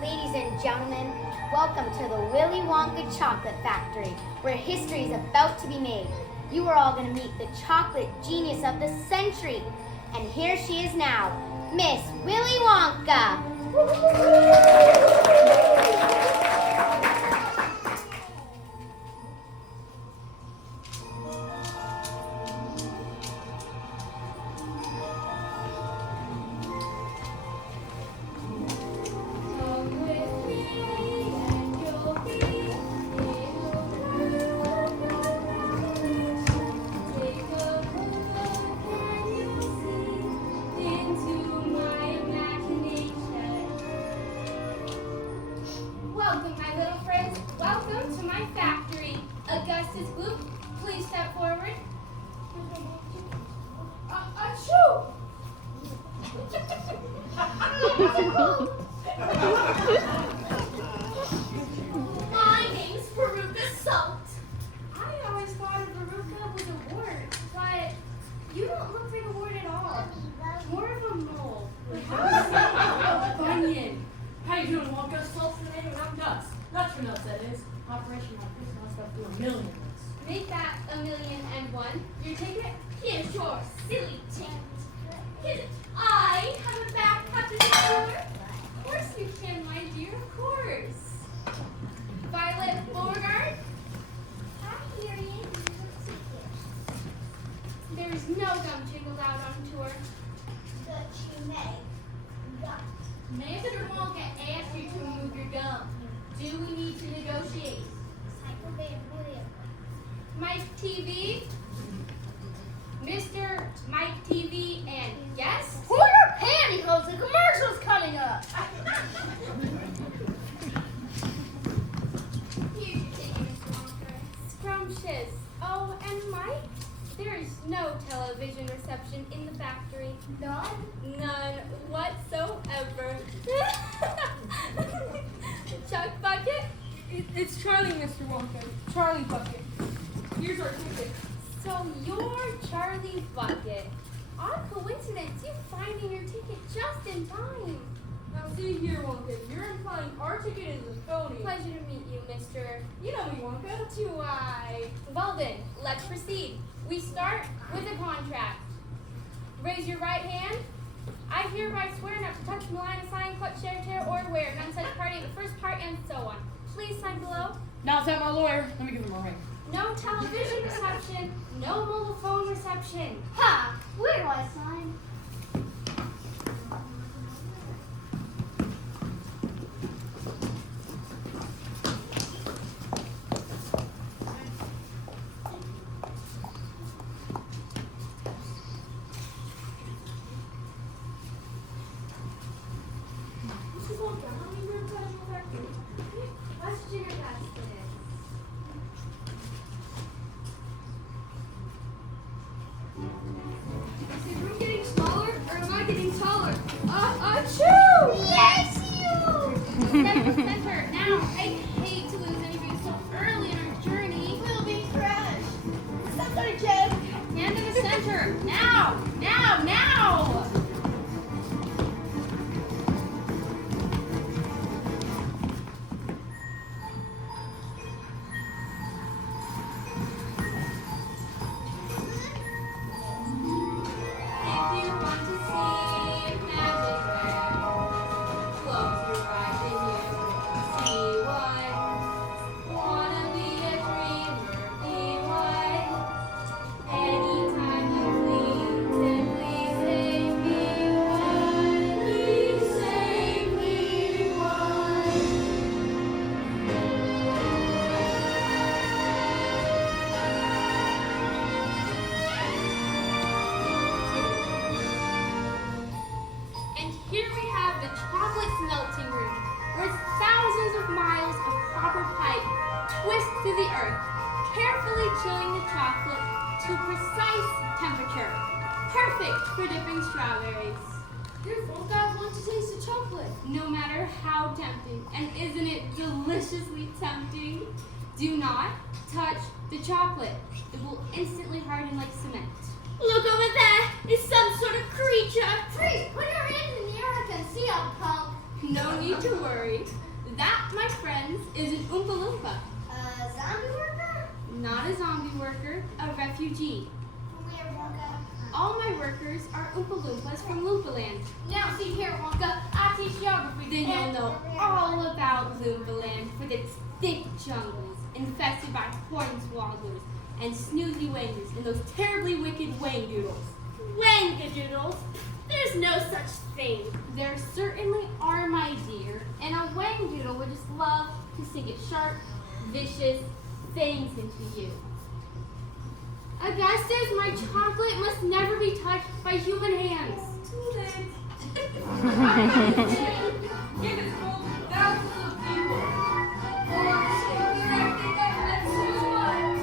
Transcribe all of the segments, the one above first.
Ladies and gentlemen, welcome to the Willy Wonka Chocolate Factory, where history is about to be made. You are all going to meet the chocolate genius of the century. And here she is now, Miss Willy Wonka. Please step forward. My name's Veruca Salt. I always thought Veruca was a wart, but you don't look like a wart at all. More of a mole. Bunyan. How you doing, Wonka? Salt's the name of nuts. Nuts for nuts, that is. Operation on Christmas, let's go through a million nuts. Make that 1,000,001. Your ticket? Here's your silly ticket. Is it? I have a backpack to secure. Of course you can, my dear, of course. Violet Beauregard? I hear you. There's no gum jingled out on tour. That you may. Got. Mr. Wonka asked you to move your gum. Do we need to negotiate? Mike TV? Mr. Mike TV and guest? Pull your pantyhose, the commercial's coming up. Here's your ticket, Mr. Wonka. Scrumptious. Oh, and Mike? There is no television reception in the factory. None? None whatsoever. Chuck Bucket? It's Charlie, Mr. Wonka. Charlie Bucket. Here's our ticket. So you're Charlie Bucket. Odd coincidence, you finding your ticket just in time. Now see here, Wonka. You're implying our ticket is a phony. Pleasure to meet you, Mr. You know me, Wonka. Do I? Well then, let's proceed. We start with a contract. Raise your right hand. I hereby swear not to touch, malign, assign, clutch, share, tear, or wear none such party in the first part, and so on. Please sign below. Now is that my lawyer? Let me give him a ring. No television reception, no mobile phone reception. Ha! Where do I sign? Mrs. Wonka, how many rooms out of your factory? Question or guess it is? Is the room getting smaller or am I getting taller? Achoo! Yes, you! Center, now. I hate to lose anybody so early in our journey. We'll be crushed. Some sort of joke. Hand to the center. Now! Now! Now! If you want to see magic there, close your eyes and you see one. Wanna be a dreamer, be one. Anytime you please, and please say be one. Please say be one. And here we have the chocolate melting room, where thousands of miles of copper pipe twist through the earth, carefully chilling the chocolate to precise temperature, perfect for dipping strawberries. Your Wonka want to taste the chocolate. No matter how tempting, and isn't it deliciously tempting? Do not touch the chocolate. It will instantly harden like cement. Look over there. It's some sort of creature. Freeze! Put your hand in the air. I can see a punk. No need to worry. That, my friends, is an Oompa Loompa. Zombie worker? Not a zombie worker, a refugee. Where, Wonka? All my workers are Oompa Loompas from Loompaland. Now see here, Wonka, I teach geography. Then you'll know all about Loompaland with its thick jungles infested by hornswogglers and snoozy wangers and those terribly wicked wangdoodles. Wangadoodles? There's no such thing. There certainly are, my dear, and a wangdoodle would just love to sink its sharp, vicious fangs into you. Augustus, my chocolate must never be touched by human hands. Too late. Give it to thousands of people. Oh, I'm shaking. I think I've had too much.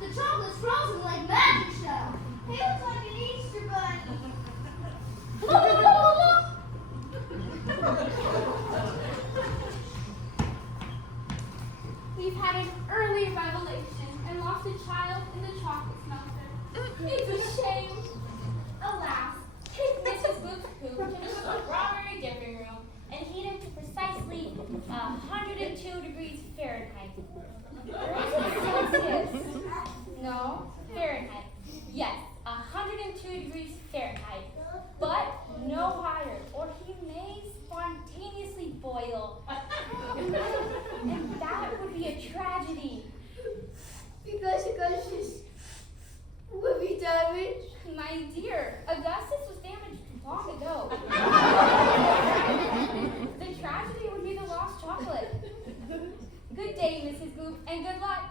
The chocolate's frozen like magic show. He looks like an Easter bunny. We've had an early revelation and lost a child in the chocolate smelter. It's a shame. Alas, take Mrs. Boop's poop to the strawberry dipping room and heat it to precisely 102 degrees Fahrenheit. Or is it Celsius? No, Fahrenheit. Yes, 102 degrees Fahrenheit. But no higher, or he may spontaneously boil. And that would be a tragedy. Because Augustus would be damaged. My dear, Augustus was damaged long ago. The tragedy would be the lost chocolate. Good day, Mrs. Goop, and good luck.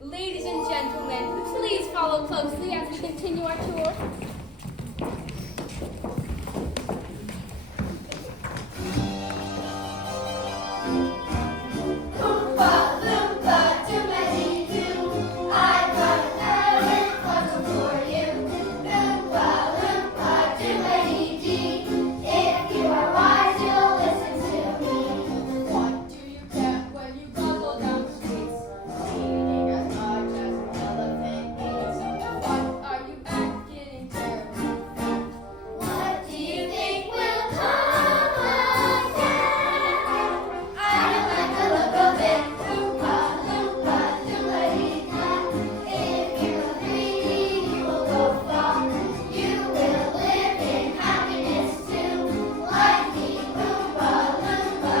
Ladies and gentlemen, please follow closely as we continue our tour. Oompa Loompa, do-ma-dee-doo. I've got an errand puzzle for you. Oompa Loompa, do-ma-dee-dee. If you are wise, you'll listen to me. What do you get when you guzzle down the streets? Eating as much as an elephant eats. What are you at getting terribly fat? What do you think will come again? I don't like the look of it. Oompa Loompa, do-ma-dee-da. If you're greedy, you will go far. You will live in happiness too. Like me, Oompa Loompa,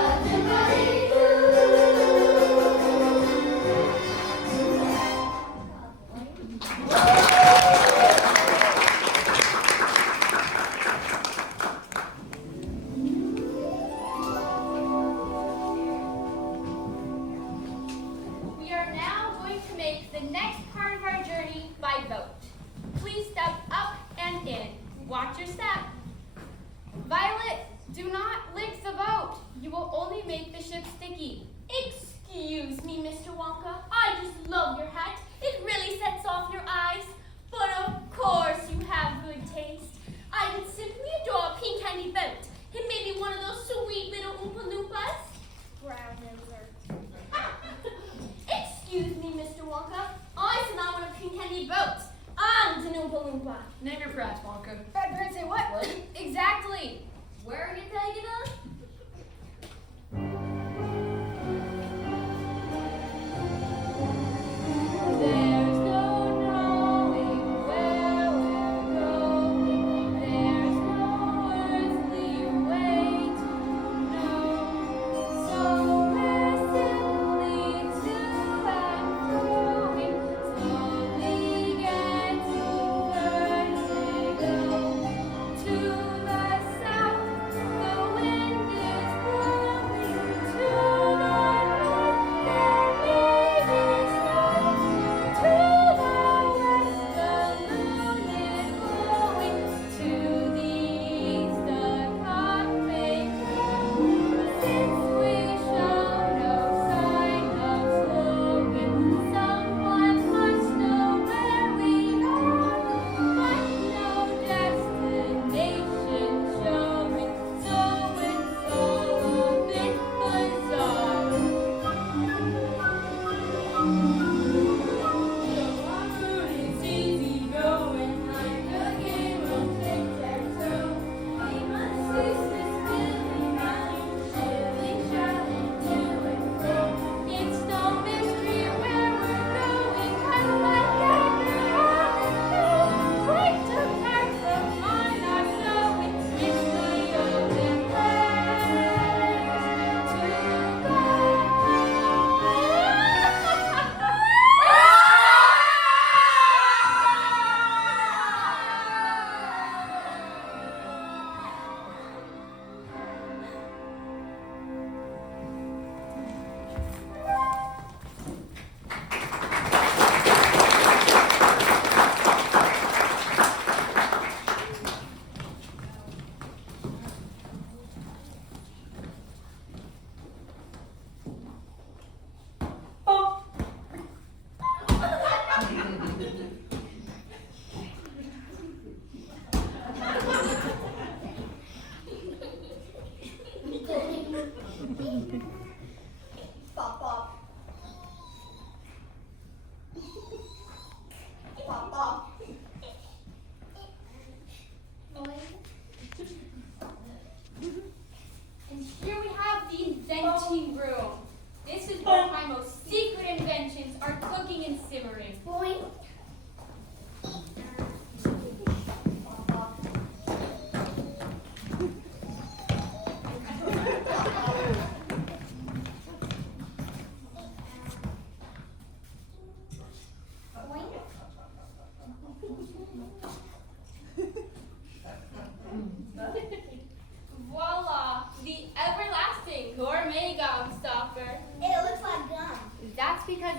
We are now going to make the next part of our journey by boat. Please step up and in. Watch your step. Violet, do not lick the boat. You will only make the ship sticky. Excuse me, Mr. Wonka. I just love your hat. It really sets off your eyes. But of course you have good taste. I would simply adore a pink candy boat. And maybe one of those sweet little Oompa Loompas. Brown noser. Excuse me, Mr. Wonka. I said I want a pink candy boat. I'm an Oompa Loompa. Name your friends, Wonka. Fat bird say what, Willy? Exactly. Where are you taking us?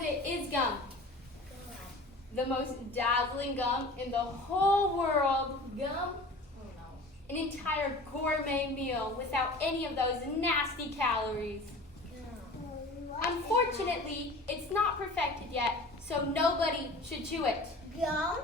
it is gum. The most dazzling gum in the whole world. Gum? Oh no. An entire gourmet meal without any of those nasty calories. Unfortunately, it's not perfected yet, so nobody should chew it. Gum?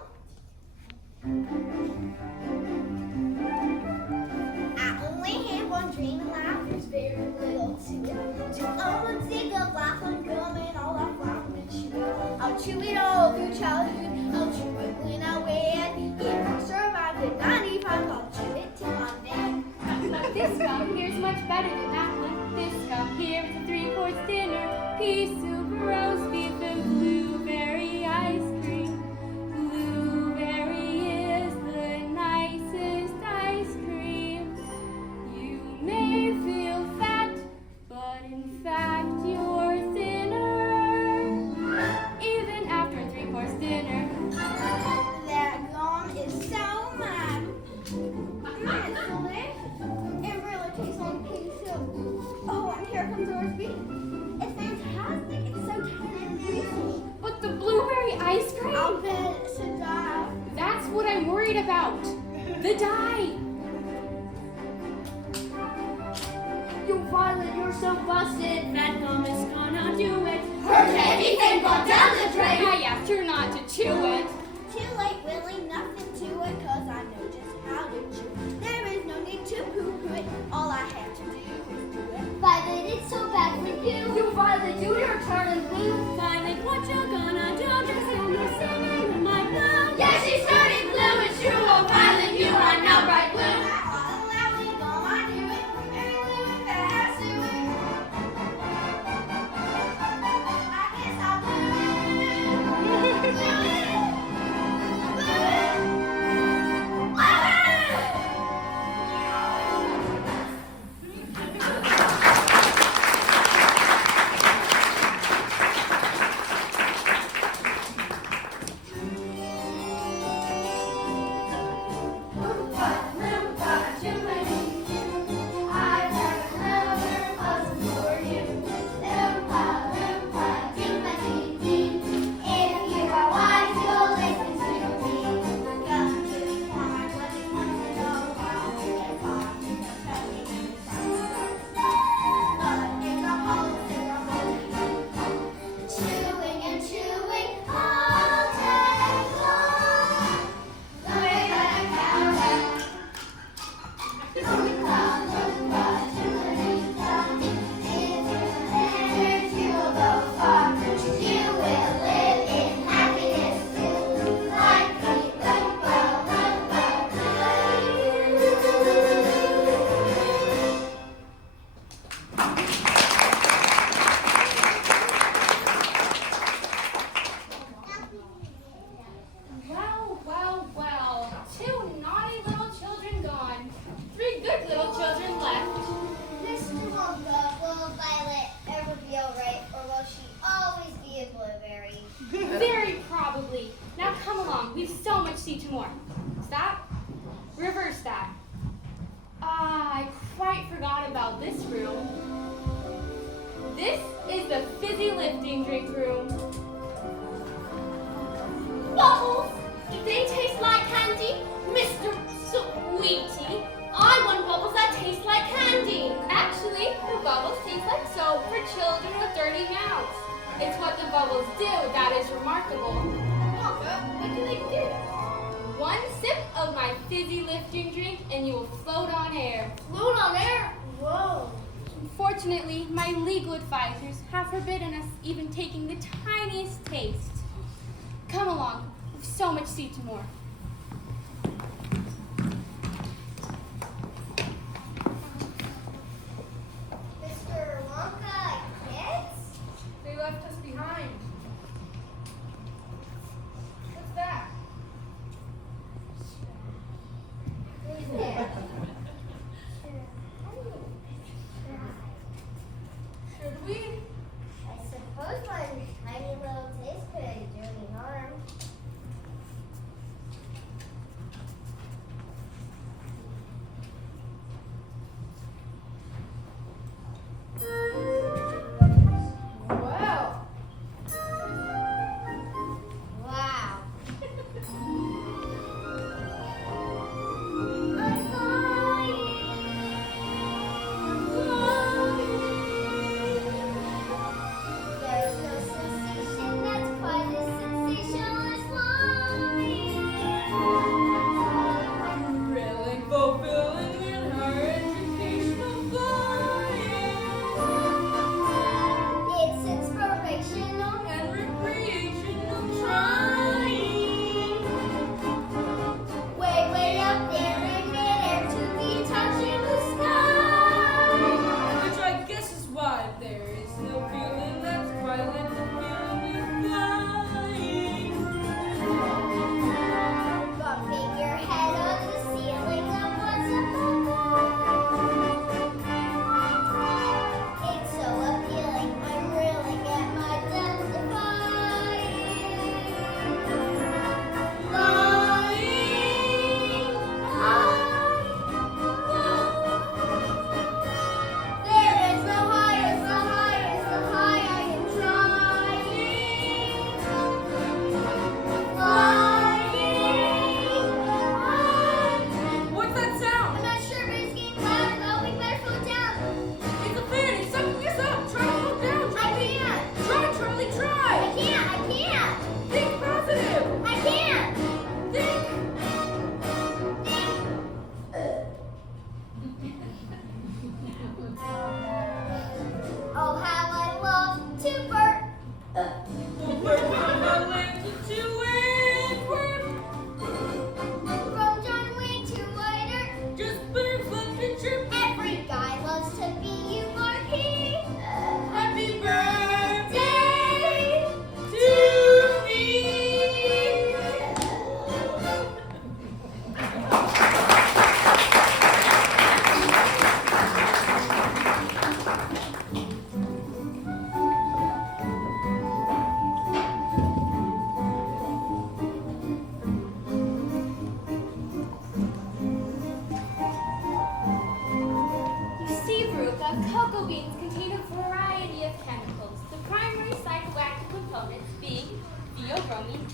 I only had one dream in life, there's very little to it. To own a dig of life, I'm gum and all I've got to chew it. I'll chew it all through childhood, I'll chew it when I wed. If I survive at 95, I'll chew it till I'm dead. But this gum here's much better than that one. This gum here is a 3-course dinner, piece of roast beef and blueberry ice cream. Blueberry is the nicest ice cream. You may feel fat, but in fact you're thinner. Even after a 3-course dinner. That gum is so mine. It's delicious. It really tastes like pea soup. Oh, and here comes roast beef. It's fantastic. It's so tender and juicy. But the blueberry ice cream? I'll bet it's a dye. That's what I'm worried about. The dye. You Violet, you're so busted. That gum is gonna do it. Her candy thing got down the drain. I asked her not to chew it. Too late, Willy. Nothing to it, cause I know just how to chew. There is no need to poo-poo it. All I have to do is do it. Violet, it's so bad for you. You Violet, do your turn and blue. Violet, what you gonna do? Just hear me singing in my blood. Yeah, she's turning blue. It's true. Oh, Violet, you are now bright blue. Allow me, gum, I do it. Very blue and fast to it. I guess I'll do it. Do it. Well. 2 naughty little children gone. 3 good little children left. Mr. Wonka, will Violet ever be alright, or will she always be a blueberry? Very probably. Now come along. We've so much to see tomorrow. Stop. Reverse that. I quite forgot about this room. This is the fizzy lifting drink room. Bubbles! They taste like candy? Mr. Sweetie, I want bubbles that taste like candy. Actually, the bubbles taste like soap for children with dirty mouths. It's what the bubbles do that is remarkable. Wonka, what do they do? 1 sip of my fizzy lifting drink and you will float on air. Float on air? Whoa. Unfortunately, my legal advisors have forbidden us even taking the tiniest taste. Come along, we've so much to see tomorrow. Mr. Wonka, kids? They left us behind. What's that? Should we? I suppose one tiny little taste could do any harm.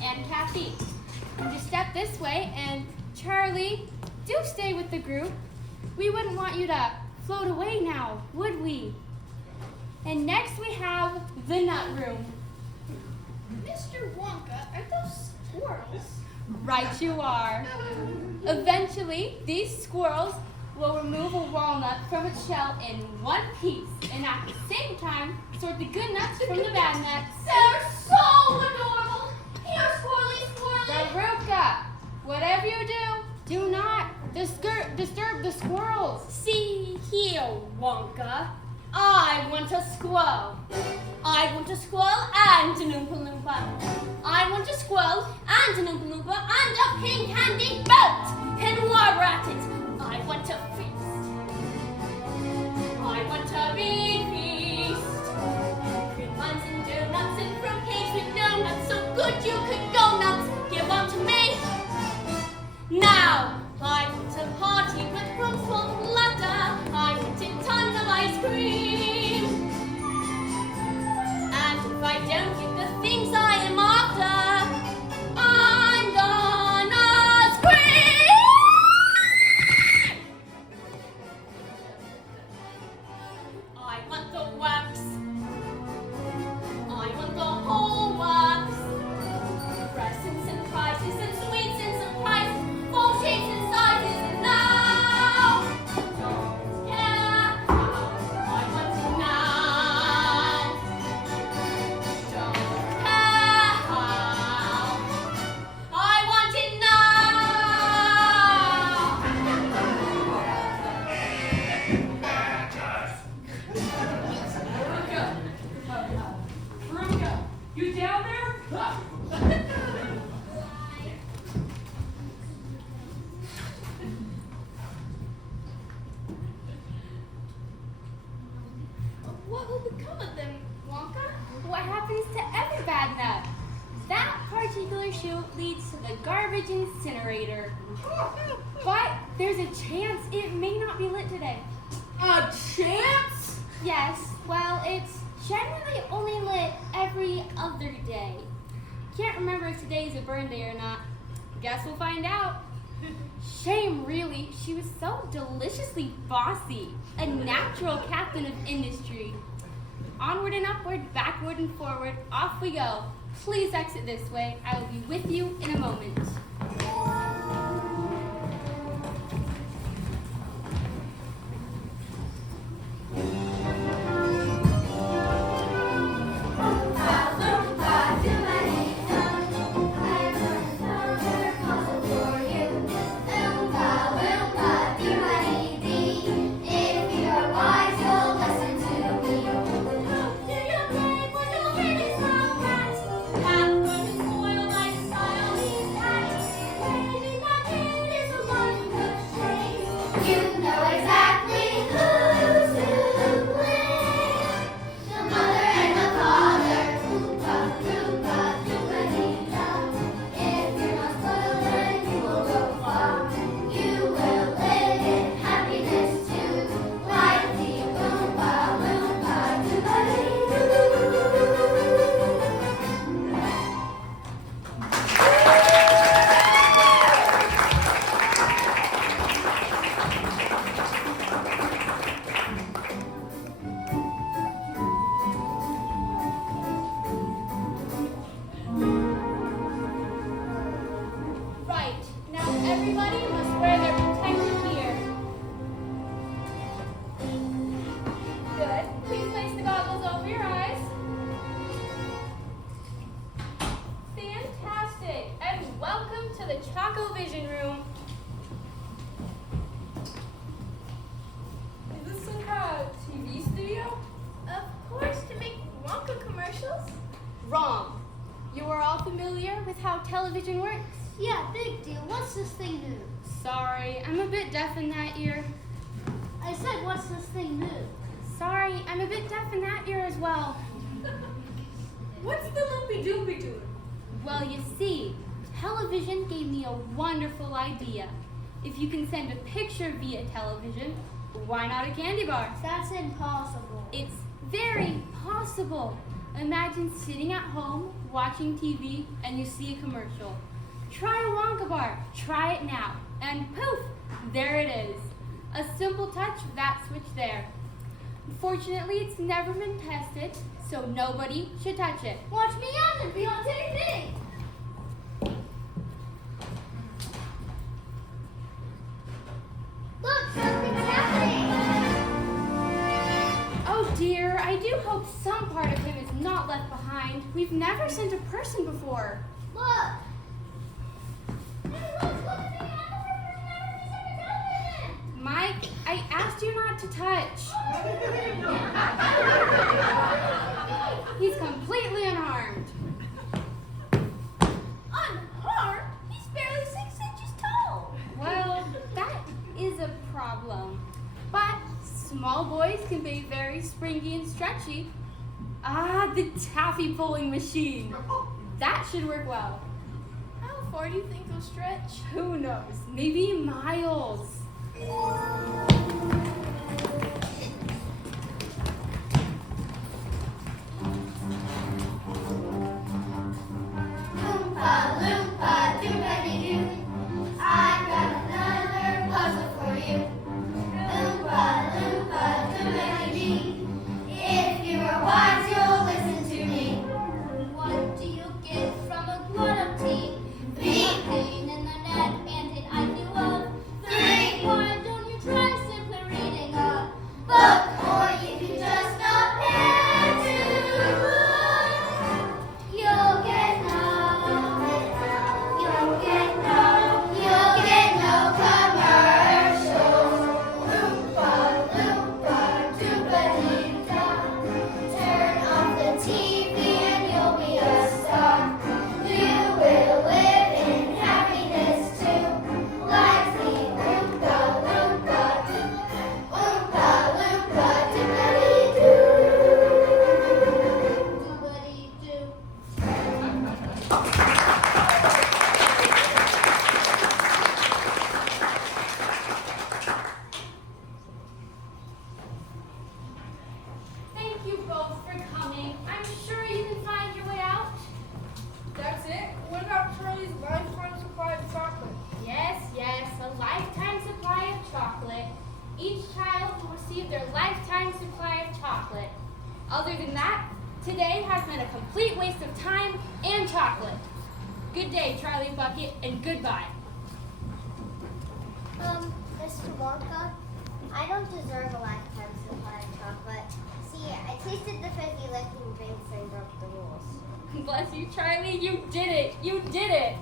and Kathy. Just step this way, and Charlie, do stay with the group. We wouldn't want you to float away now, would we? And next we have the nut room. Mr. Wonka, are those squirrels? Right you are. Eventually, these squirrels will remove a walnut from its shell in one piece, and at the same time, sort the good nuts from the bad nuts. They're so adorable. Here, squirrely, squirrely. Veruca, whatever you do not disturb the squirrels. See here, Wonka. I want a squirrel. I want a squirrel and an Oompa Loompa. I want a squirrel and an Oompa Loompa and a pink candy boat. And while we're at it, I want a feast. I want a big feast. Cream buns and donuts and fruitcakes with no nuts, so good you could go nuts. Give one to me. Now, I want a party with rooms full of laughter. I want a ton of ice cream. And if I don't get the things I am after, I'm gonna scream! I want the wax. I want the whole wax. Presents and prizes and sweets and surprises, all shapes and sizes, and now don't care how I want it now. Don't care how I want it Veruca, you down there? What will become of them, Wonka? What happens to every bad nut? That particular chute leads to the garbage incinerator. But there's a chance it may not be lit today. A chance? Yes, well, it's generally only lit every other day. Can't remember if today's a burn day or not. Guess we'll find out. Shame, really. She was so deliciously bossy. A natural captain of industry. Onward and upward, backward and forward, off we go. Please exit this way. I will be with you in a moment. You know exactly who's to blame. The mother and the father. Oompa, loompa, loompa-dee-da. If you're not spoiled, then you will go far. You will live in happiness too. Like the Oompa, loompa, loompa-dee-doo. Right, now everybody must wear their protective gear. Good. Please place the goggles over your eyes. Fantastic, and welcome to the Choco Vision Room. Is this some kind of TV studio? Of course, to make Wonka commercials. Wrong. You are all familiar with how television works? Yeah, big deal. What's this thing do? Sorry, I'm a bit deaf in that ear. I said, what's this thing do? Sorry, I'm a bit deaf in that ear as well. What's the loopy doopy doing? Well, you see, television gave me a wonderful idea. If you can send a picture via television, why not a candy bar? That's impossible. It's very possible. Imagine sitting at home, watching TV, and you see a commercial. Try a Wonka bar. Try it now. And poof, there it is. A simple touch of that switch there. Unfortunately, it's never been tested, so nobody should touch it. Watch me on the Beyonce thing. Look, something's happening. Oh dear, I do hope some part of him is not left behind. We've never sent a person before. Look. Hey, look at the animal television. Mike, I asked you not to touch. He's completely unharmed. Unharmed? He's barely 6 inches tall. Well, that is a problem. But small boys can be very springy and stretchy. Ah, the taffy pulling machine. That should work well. How far do you think he'll stretch? Who knows? Maybe miles. Loompa, loompa, doobity-doo. I've got another puzzle for you. Loompa, loompa, doobity-dee. If you are wise, you'll listen to me. What do you get from a glut of tea? Three. Pain in the neck and an I knew of. Three. Why don't you try simply reading a Book, or you can just appear to look. You'll get no commercials. Loompa, loompa, doobity-da. Turn off the TV and you'll be a star. You will live in happiness too. Like the Loompa, loompa, Oompa loompa doobity-doo. doobity-doo. Thank you both for coming. I'm sure you can find your way out. That's it? What about Charlie's lifetime supply of chocolate? Yes, a lifetime supply of chocolate. Each child will receive their lifetime supply of chocolate. Other than that, today has been a complete waste of time and chocolate. Good day, Charlie Bucket, and goodbye. Mr. Wonka, I don't deserve a lifetime supply of chocolate. See, I tasted the fizzy licking drinks and broke the rules. Bless you, Charlie. You did it. You did it.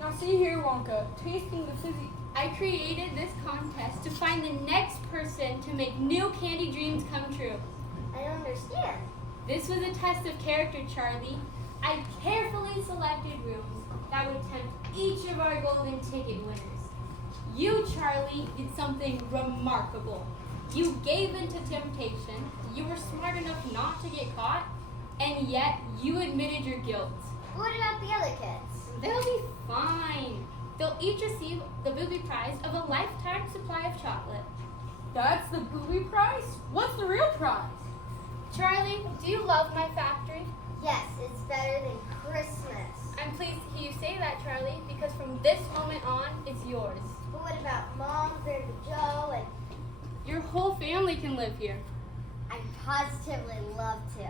Now see here, Wonka, tasting the fizzy. I created this contest to find the next person to make new candy dreams come true. I don't understand. This was a test of character, Charlie. I carefully selected rooms that would tempt each of our golden ticket winners. You, Charlie, did something remarkable. You gave in to temptation. You were smart enough not to get caught, and yet you admitted your guilt. What about the other kids? They'll be fine. They'll each receive the booby prize of a lifetime supply of chocolate. That's the booby prize? What's the real prize? Charlie, do you love my factory? Yes, it's better than Christmas. I'm pleased to hear you say that, Charlie, because from this moment on, it's yours. But what about Mom, Grandpa Joe, and Your whole family can live here. I'd positively love to.